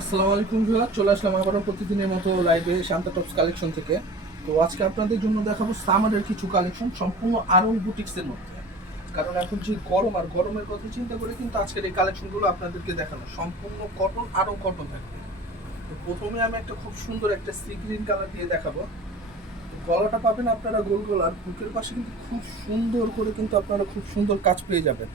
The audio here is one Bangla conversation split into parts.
আসসালামু আলাইকুম ভিউয়ার, চলে আসলাম আবারও প্রতিদিনের মতো লাইভে শান্তা টপস কালেকশন থেকে। তো আজকে আপনাদের জন্য দেখাবো সামারের কিছু কালেকশন সম্পূর্ণ আরং বুটিক্সের মধ্যে। কারণ এখন যে গরম, আর গরমের কথা চিন্তা করে কিন্তু আজকের এই কালেকশনগুলো আপনাদেরকে দেখানো সম্পূর্ণ কটন, আরং কটন থাকবে। তো প্রথমে আমি একটা খুব সুন্দর একটা সি গ্রিন কালার দিয়ে দেখাবো। গলাটা পাবেন আপনারা গোল গলার, বুকের পাশে কিন্তু খুব সুন্দর করে কিন্তু আপনারা খুব সুন্দর কাজ পেয়ে যাবেন।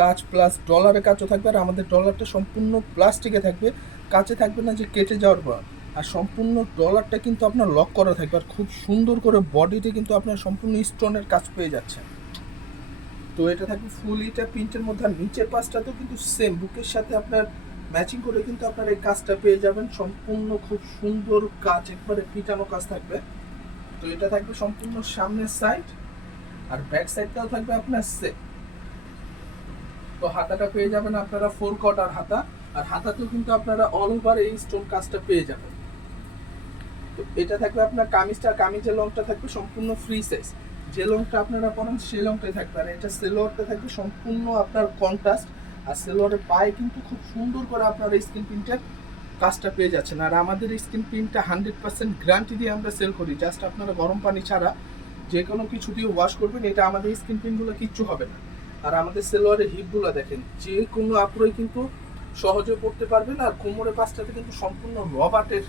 কাজ প্লাস ডলারের কাজও থাকবে, আর আমাদের ডলারটা সম্পূর্ণ প্লাস্টিকে থাকবে, কাঁচে থাকবে না যে কেটে যাওয়ার পর। আর সম্পূর্ণ ডলারটা কিন্তু আপনার লক করা থাকবে, আর খুব সুন্দর করে বডিতে কিন্তু আপনার সম্পূর্ণ স্টোনের কাজ পেয়ে যাচ্ছেন। তো এটা থাকবে ফুল এটা প্রিন্টের মধ্যে, আর নিচের পাশটাতেও কিন্তু সেম বুকের সাথে আপনার ম্যাচিং করে কিন্তু আপনার এই কাজটা পেয়ে যাবেন। সম্পূর্ণ খুব সুন্দর কাজ, একবারে পিটানো কাজ থাকবে। তো এটা থাকবে সম্পূর্ণ সামনের সাইড, আর ব্যাক সাইডটাও থাকবে আপনার সেম। তো হাতাটা পেয়ে যাবেন আপনারা 4 কোয়ার্টার হাতা, আর হাতাতেও কিন্তু আপনারা অল ওভার এই স্টোন কাজটা পেয়ে যাবেন। তো এটা থাকবে আপনার কামিজটা, কামিজের লংটা থাকবে সম্পূর্ণ ফ্রি সাইজ, যে লংটা আপনারা পরেন সেই লংটাই থাকবে। আর এটা সেলোয়ারটা থাকবে সম্পূর্ণ আপনার কন্ট্রাস্ট, আর সেলোয়ারের পায়ে কিন্তু খুব সুন্দর করে আপনারা স্ক্রিন প্রিন্টের কাজটা পেয়ে যাচ্ছেন। আর আমাদের স্ক্রিন প্রিন্টটা 100% গ্যারান্টি দিয়ে আমরা সেল করি। জাস্ট আপনারা গরম পানি ছাড়া যে কোনো কিছু দিয়ে ওয়াশ করবেন, এটা আমাদের স্ক্রিন প্রিন্টগুলো কিচ্ছু হবে না। আর আমাদের সেলোয়ারের হিপগুলো দেখেন, যে কোনো আপুরাই কিন্তু সহজে পড়তে পারবেন। আর কোমরের পাশটাতে কিন্তু সম্পূর্ণ রবার্টের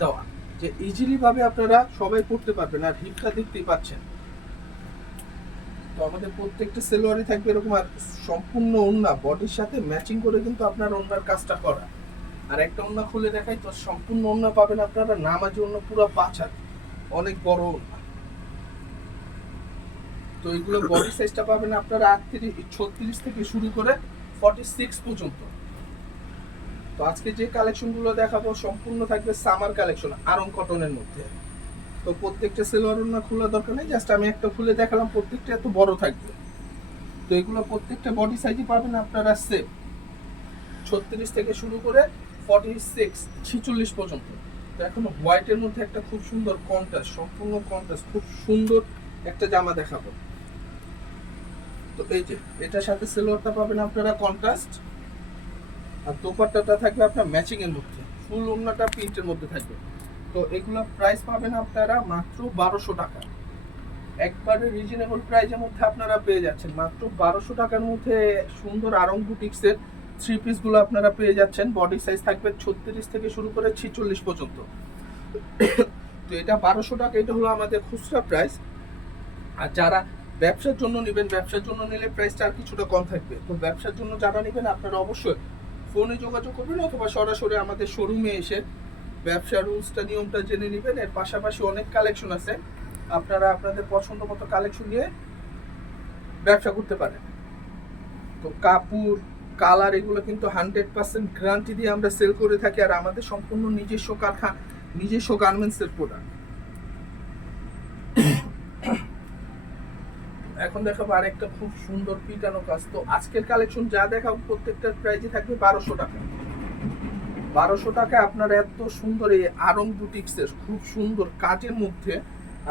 দেওয়া, যে ইজিলি ভাবে আপনারা সবাই পড়তে পারবেন। আর হিপটা দেখতেই পাচ্ছেন। তো আমাদের প্রত্যেকটা সেলোয়ারই থাকবে এরকম, আর সম্পূর্ণ ওড়না বডির সাথে ম্যাচিং করে কিন্তু আপনার ওড়নার কাজটা করা। আর একটা ওড়না খুলে দেখাই, তো সম্পূর্ণ ওড়না পাবেন আপনারা নামাজি ওড়না, পুরো 5 হাত, অনেক বড় ওড়না। তো এগুলো বডি সাইজটা পাবেন আপনারা 36 থেকে শুরু করে 46 পর্যন্ত। তো আজকে যে কালেকশনগুলো দেখাবো সম্পূর্ণ থাকবে সামার কালেকশন আরং কটনের মধ্যে। তো প্রত্যেকটা সেলোয়ার ওড়না খোলা দরকার নেই, জাস্ট আমি একটা খুলে দেখালাম, প্রত্যেকটা এত বড় থাকবে। তো এগুলো প্রত্যেকটা বডি সাইজই পাবেন আপনারা সেম, 36 থেকে শুরু করে 46 পর্যন্ত। তো এখন হোয়াইটের মধ্যে একটা খুব সুন্দর কন্ট্রাস্ট, সম্পূর্ণ কন্ট্রাস্ট, খুব সুন্দর একটা জামা দেখাবো। তো এই যে এটার সাথে সেলোয়ারটা পাবেন আপনারা কন্ট্রাস্ট, আর দোপাট্টাটা থাকবে আপনার ম্যাচিং এর মধ্যে, ফুল ওড়নাটা প্রিন্টের মধ্যে থাকবে। তো এগুলো প্রাইস পাবেন আপনারা মাত্র 1200 টাকা, একবারে রিজনেবল প্রাইসের মধ্যে আপনারা পেয়ে যাচ্ছেন। মাত্র 1200 টাকার মধ্যে সুন্দর আরং বুটিক্সের থ্রি পিসগুলো আপনারা পেয়ে যাচ্ছেন। বডি সাইজ থাকবে 36 থেকে শুরু করে 46 পর্যন্ত। তো এটা 1200 টাকা, এটা হলো আমাদের খুচরা প্রাইস। আর যারা ব্যবসার জন্য নেবেন, ব্যবসার জন্য নিলে প্রাইসটা আর কিছুটা কম থাকবে। তো ব্যবসার জন্য যারা নেবেন আপনারা অবশ্যই ফোনে যোগাযোগ করবেন, অথবা সরাসরি আমাদের শোরুমে এসে ব্যবসার রুলসটা নিয়মটা জেনে নেবেন। এর পাশাপাশি অনেক কালেকশন আছে, আপনারা আপনাদের পছন্দ মতো কালেকশন নিয়ে ব্যবসা করতে পারেন। তো কাপড় কালার এগুলো কিন্তু 100% গ্যারান্টি দিয়ে আমরা সেল করে থাকি, আর আমাদের সম্পূর্ণ নিজস্ব কারখানা, নিজস্ব গার্মেন্টসের প্রোডাক্ট। এখন দেখাবো আরেকটা খুব সুন্দর পিটানো কাজ। তো আজকের কালেকশন যা দেখাবো প্রত্যেকটার প্রাইসই থাকবে 1200 টাকা। 1200 টাকায় আপনারা এত সুন্দর এই আরং বুটিক্সের খুব সুন্দর কাজের মধ্যে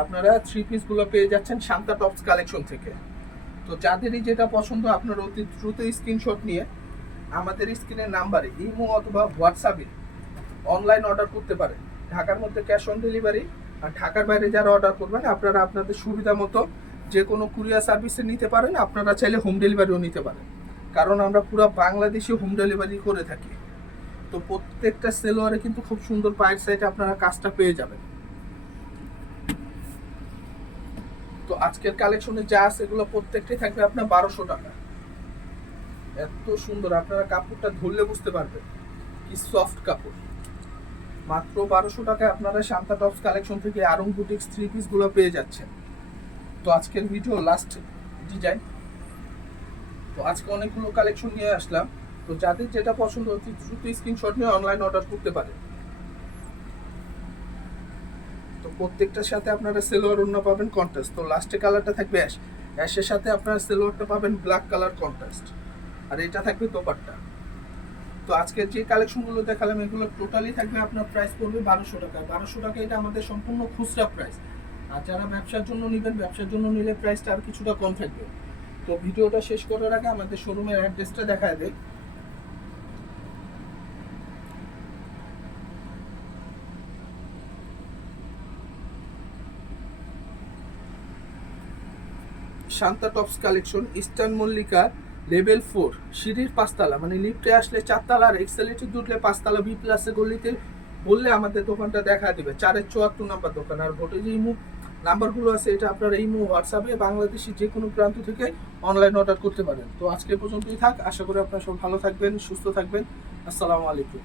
আপনারা থ্রি পিসগুলো পেয়ে যাচ্ছেন শান্তা টপস কালেকশন থেকে। তো যাদেরই যেটা পছন্দ আপনারা অতি দ্রুত স্ক্রিনশট নিয়ে আমাদের স্ক্রিনের নাম্বারে ইমো অথবা হোয়াটসঅ্যাপে অনলাইন অর্ডার করতে পারেন। ঢাকার মধ্যে ক্যাশ অন ডেলিভারি, আর ঢাকার বাইরে যারা অর্ডার করবেন আপনারা আপনাদের সুবিধা মতো যে কোনো কুরিয়ার সার্ভিসে নিতে পারেন। আপনারা চাইলে হোম ডেলিভারিও নিতে পারেন, কারণ আমরা পুরো বাংলাদেশে হোম ডেলিভারি করে থাকি। তো প্রত্যেকটা সেলোয়ারে কিন্তু খুব সুন্দর পায়ের সাইডে আপনারা কাজটা পেয়ে যাবেন। তো আজকের কালেকশনে যা আছে এগুলো প্রত্যেকটাই থাকবে আপনার 1200 টাকা। এত সুন্দর, আপনারা কাপড়টা ধরলে বুঝতে পারবেন কি সফট কাপড়। মাত্র 1200 টাকায় আপনারা শান্তা টপস কালেকশন থেকে আরং বুটিক্স থ্রি পিসগুলো পেয়ে যাচ্ছেন। তো আজকের ভিডিও লাস্ট ডিজাইন। তো আজকে অনেকগুলো কালেকশন নিয়ে আসলাম। তো যাদের যেটা পছন্দ অতি দ্রুত স্ক্রিনশট নিয়ে অনলাইন অর্ডার করতে পারেন। তো প্রত্যেকটার সাথে আপনারা সেলোয়ার ওড়না পাবেন কন্ট্রাস্ট। তো লাস্টে কালারটা থাকবে অ্যাশ, অ্যাশের সাথে আপনারা সেলোয়ারটা পাবেন ব্ল্যাক কালার কন্ট্রাস্ট, আর এটা থাকবে দোপাট্টা। তো আজকের যে কালেকশনগুলো দেখালাম এগুলো টোটালি থাকবে আপনার প্রাইস পড়বে 1200 টাকা। 1200 টাকা এটা আমাদের সম্পূর্ণ খুচরা প্রাইস। আর যারা ব্যবসার জন্য নেবেন, ব্যবসার জন্য নিলে প্রাইসটা আর কিছুটা কম থাকবে। তো ভিডিওটা শেষ করার আগে আমাদের শোরুমের অ্যাড্রেসটা দেখায় দেয়। Shanta tops collection, eastern Mallika level 4, সিঁড়ির 5 তলা, মানে লিফটে আসলে 4 তলা আর এক্সেলেটর উঠলে 5 তলা বি প্লাসে গলিতে বললে আমাদের দোকানটা দেখা দিবে। 4-74 নাম্বার দোকান। আর ভোটে যে ইমো নাম্বারগুলো আছে এটা আপনারা ইমো হোয়াটসঅ্যাপে বাংলাদেশের যে কোনো প্রান্ত থেকে অনলাইন অর্ডার করতে পারেন। তো আজকে পর্যন্তই থাক, আশা করি আপনারা সব ভালো থাকবেন, সুস্থ থাকবেন। আসসালামু আলাইকুম।